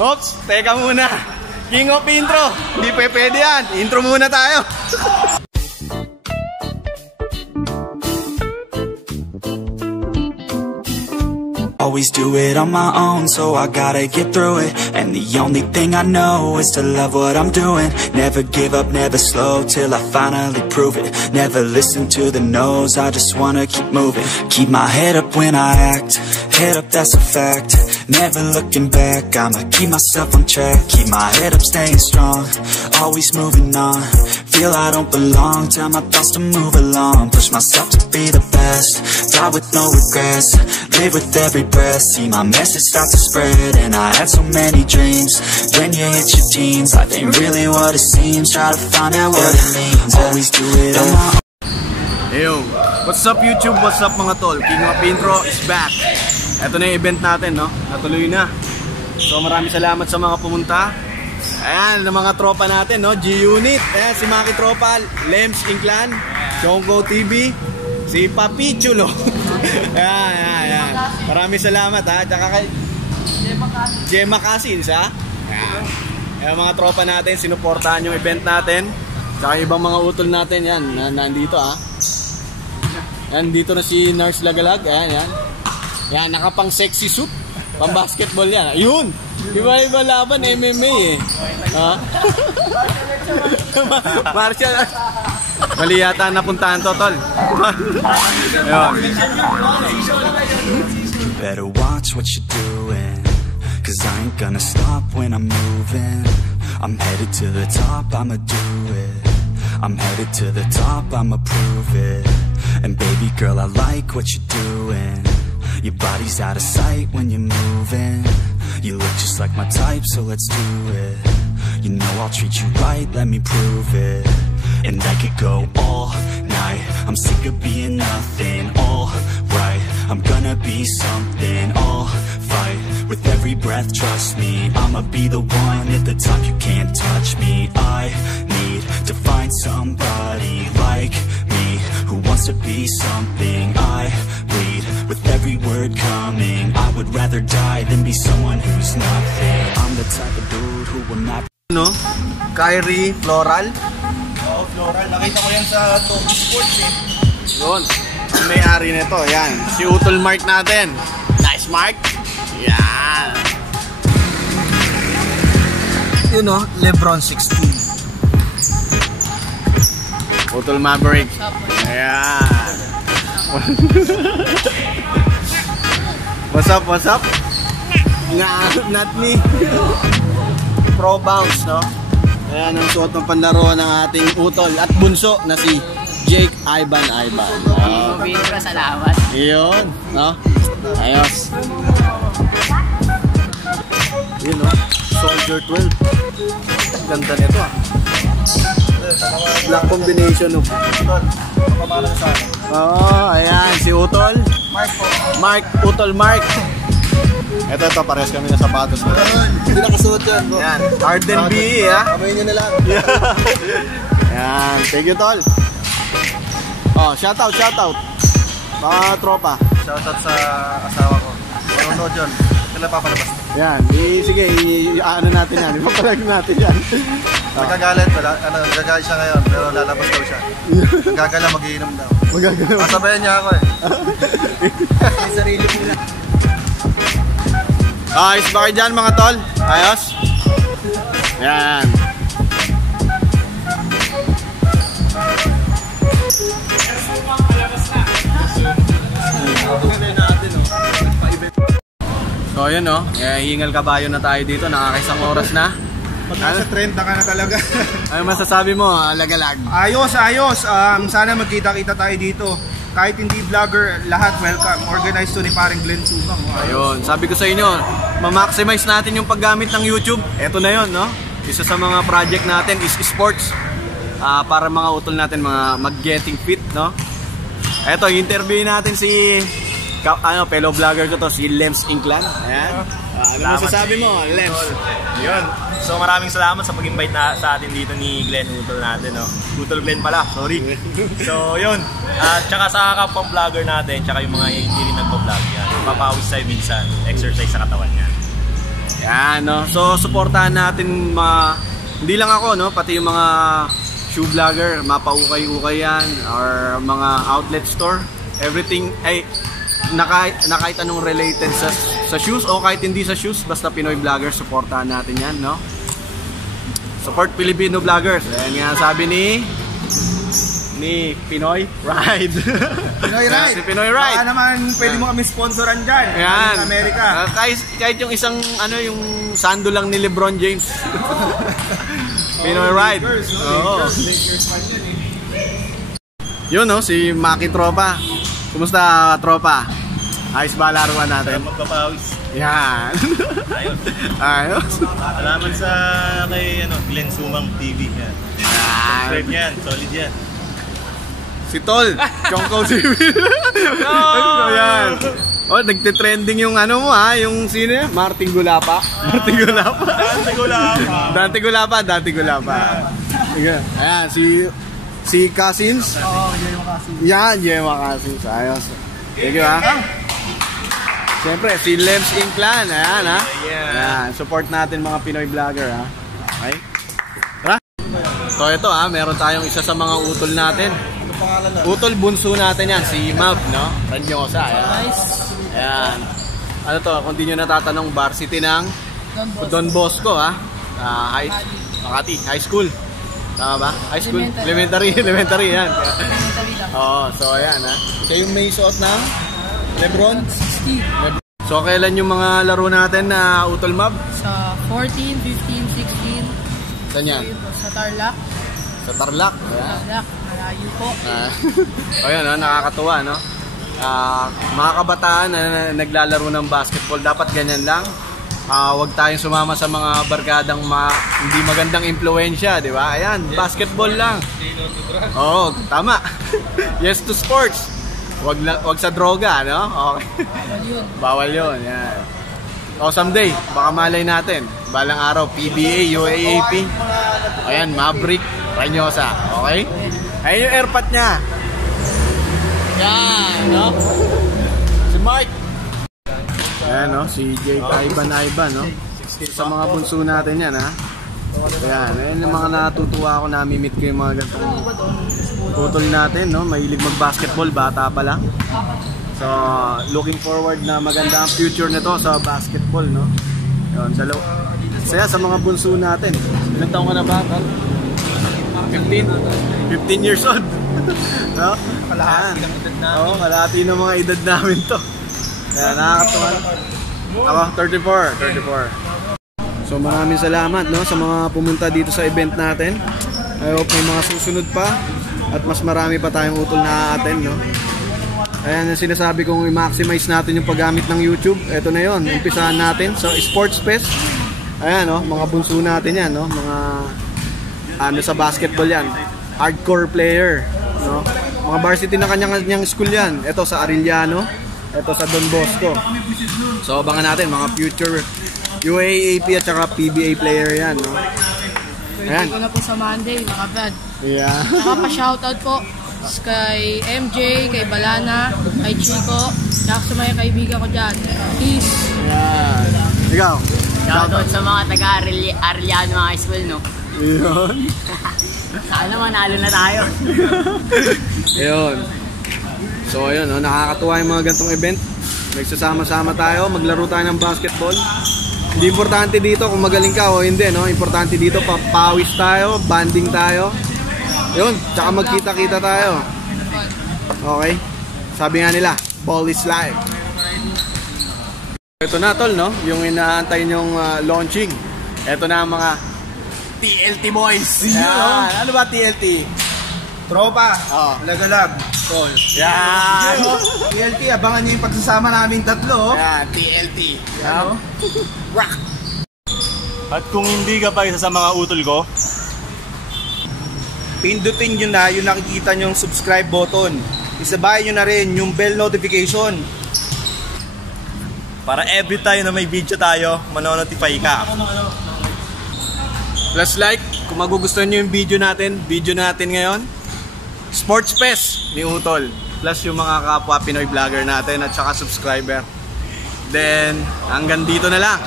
Oops, teka muna. King of intro. Hindi pwede yan. Intro muna tayo. Always do it on my own, so I gotta get through it. And the only thing I know is to love what I'm doing. Never give up, never slow, till I finally prove it. Never listen to the no's, I just wanna keep moving. Keep my head up when I act, head up, that's a fact. Never looking back, I'ma keep myself on track. Keep my head up, staying strong, always moving on. Feel I don't belong, tell my thoughts to move along. Push myself to be the best, die with no regrets. Live with every breath, see my message start to spread. And I had so many dreams, when you hit your teens, life ain't really what it seems. Try to find out what it means, always do it on my own. Yo, what's up YouTube, what's up mga tol? King of Intro is back. Ito na yung event natin, no? Natuloy na. So maraming salamat sa mga pumunta. Ayan, ng mga tropa natin, no? G-Unit, ayan, si Maki Tropa, Lems Inclan, Chongo TV, si Papi Chulo. Ayan, ayan, ayan. Maraming salamat, ha? Tsaka kay Gemma Casins, ha? Ayan. Ayan, mga tropa natin, sinuportahan yung event natin. Tsaka ibang mga utol natin, yan, nandito, ha? Ayan, dito na si Nars Lagalag, ayan, ayan. Yan, nakapang sexy suit. Pang basketball yan. Ayun! Iba-iba laban, MMA eh. Ha? Martial arts. Mali yata napuntahan to, tol. Better watch what you're doing, cause I ain't gonna stop when I'm moving. I'm headed to the top, I'ma do it. I'm headed to the top, I'ma prove it. And baby girl, I like what you're doing. Your body's out of sight when you're moving. You look just like my type, so let's do it. You know I'll treat you right, let me prove it. And I could go all night, I'm sick of being nothing. All right, I'm gonna be something. I'll fight with every breath, trust me. I'ma be the one at the top, you can't touch me. I need to find somebody like me, who wants to be something. I bleed with every word coming. I would rather die than be someone who's nothing. I'm the type of dude who will not. No? Kyrie Floral? Oo, Floral. Nakita ko yan sa Toki Sports eh. Yun. Ang may-ari nito, yan. Si Utol Mark natin. Nice Mark. Yan. Yun o, Lebron 16. Utol Maverick. Ayan. What's up, what's up? Not me. Pro bounce, no? Ayan ang suot ng panlaro ng ating utol at bunso na si Jake Ivan. Bintro, salamat. Yun, no? Ayos. Yun, no? Soldier 12. Ganda nito, ah. Black combination, no? Oo, ayan, si Utol. Mark, Utol Mark. Ito, parehas kami na sapatos ko. Hindi nakasuot yan, bro. Yan, Arden BE, ha? Kamay nyo na lang. Yan, thank you, Tol. Oh, shoutout. Mga tropa. Shoutout sa asawa ko. Manonood yun. Kailan papalabas? Yan, sige, ano natin yan. Ipapalag natin yan. Magagalit, nagagalit siya ngayon, pero lalabas daw siya. Magagala, mag-iinom daw. Masabayan niya ako eh. May sarili mo na. Ayos ba kayo dyan mga tol? Ayos? Yan. So yun no, hingal kabayo na tayo dito, nakakaisang oras na. Nasa 30 ka na talaga. Ano masasabi mo, Lagalag? Ayos. Sana magkita-kita tayo dito. Kahit hindi vlogger, lahat welcome. Organized to ni paring Glenn Subang. Ayun, sabi ko sa inyo, ma-maximize natin yung paggamit ng YouTube. Ito na yun, no? Isa sa mga project natin is sports. Para mga utol natin, mga mag-getting fit, no? Ito, interview natin si fellow vlogger ko to, si Lems Inclan. Ayan. Ano masasabi mo, Lems? Yun. So maraming salamat sa pag-invite sa atin dito ni Glenn Utol natin, no? Utol Glenn pala, sorry. So yun. At tsaka sa kapang vlogger natin, tsaka yung mga hindi rin nagpo-vlog yan. Papawis tayo minsan, exercise sa katawan yan. Yan, no? So, supportahan natin hindi lang ako, no? Pati yung mga shoe vlogger, mapaukay-ukay yan, or mga outlet store. Everything, ay, na kahit anong related sa shoes o kahit hindi sa shoes, basta Pinoy vlogger, supportahan natin yan, no? Support Filipino vloggers. Ayan nga sabi ni Pinoy Ride. Pinoy Ride. Si Pinoy Ride. Baka naman pwede mo kami sponsoran dyan. Ayan. Sa Amerika. Kahit yung isang yung sando lang ni LeBron James. Pinoy Ride. Oo. Yun, no, si Maki Tropa. Kumusta, Tropa? Ayos ba laruan natin? Magpapawis. Yan. Ayos. Salamat sa kay Glenn Sumang TV. Yan. Subscribe yan. Solid yan. Si Tol, Chongko TV. Yan. Oh, nagte-trending yung yung sino yan? Martin Gulapa. Martin Gulapa. Dante Gulapa. Ayan, si Cousins. Oo, Jema Cousins. Yan, Jema Cousins. Ayos. Thank you, ha. Siyempre, si Lems Inclan. Ayan, ha. Ayan, support natin mga Pinoy vlogger, ha. Okay. Tara. So, ito, ha. Meron tayong isa sa mga utol natin. Utol bunso natin yan, si Mab, no? Ranyosa, ayan. Ayan. Ano to, kung di nyo natatanong, varsity ng Don Bosco, ha? Makati, high school. Tama ba? High school? Elementary, yan. Oo, so ayan, ha? Siya yung may suot ng Lebron? So, kailan yung mga laro natin na Utol Mab? Sa 14, 15, 16. Saan yan? Sa Tarlac. Sa Tarlac. Ayan. Tarlac, malayo po. Ayan, no? Nakakatuwa, no? Mga kabataan na naglalaro ng basketball, dapat ganyan lang. Huwag tayong sumama sa mga barkadang hindi magandang impluensya, di ba? Ayan, basketball lang. Oo, tama. Yes to sports. Wag sa droga, no? Okay. Bawal yun. Yan. O someday, baka malay natin. Balang araw, PBA, UAAP. Ayan, Maverick, Ranyosa. Okay? Ayan yung airpot niya. Yan, no? Si Mike. Ayan, no? Si Jake Ivan, no? Sa mga bunso natin yan, ha? Ayan yung mga natutuwa ako, nami-meet ko yung mga gantong utol natin, no? Mahilig mag-basketball, bata pa lang. So, looking forward na maganda ang future nito sa basketball, no? Yun, saya sa mga bunso natin. Ilang taong ka na ba, Tal? 15 years old. No? Kalahati ng edad namin. Oo, kalahati ng mga edad namin to. Kaya nakakatuwa. Ako, 34. So maraming salamat, no, sa mga pumunta dito sa event natin. I hope may mga susunod pa at mas marami pa tayong utol na atin, no. Ayan ang sinasabi kong i-maximize natin yung paggamit ng YouTube. Ito na yon, umpisahan natin sa Sports Fest. Ayan, no, mga bunso natin yan, no, mga sa basketball yan, hardcore player, no. Mga varsity na kanyang school yan. Ito sa Arellano, ito sa Don Bosco. So abangan natin mga future UAAP at saka PBA player yan, no? Pwede ko na po sa Monday, mga brad. Yeah. Saka pa-shoutout po kay MJ, kay Balana, kay Chico, saka sa mga kaibigan ko dyan. Peace! Yeah. Ikaw? Shoutout sa mga taga-Arellano High School, no? Yun. Sana manalo na tayo. Ayun. So ayun, no? Nakakatuwa yung mga gantong event. Nagsasama-sama tayo, maglaro tayo ng basketball. Hindi importante dito kung magaling ka o hindi, no? Importante dito, papawis tayo, banding tayo. Yun, tsaka magkita-kita tayo. Okay? Sabi nga nila, ball is life. Ito na, tol, no? Yung inaantay nyong launching. Ito na ang mga TLT boys. Yan. Ano ba TLT? Tropa, lagalag, tol. Yan. TLT, abangan nyo yung pagsasama namin tatlo. Yan, TLT. Yan. Rock. At kung hindi ka pa isa sa mga utol ko, Pindutin nyo na yung nakikita nyong subscribe button. Isabay nyo na rin yung bell notification. para every time na may video tayo, manonotify ka. Plus like, kung magugustuhan nyo yung video natin ngayon, Sports Fest ni Utol. Plus yung mga kapwa Pinoy vlogger natin at saka subscriber. Then, hanggang dito na lang.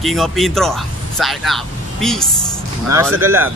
King of Intro, sign up. Peace. Nasa galag.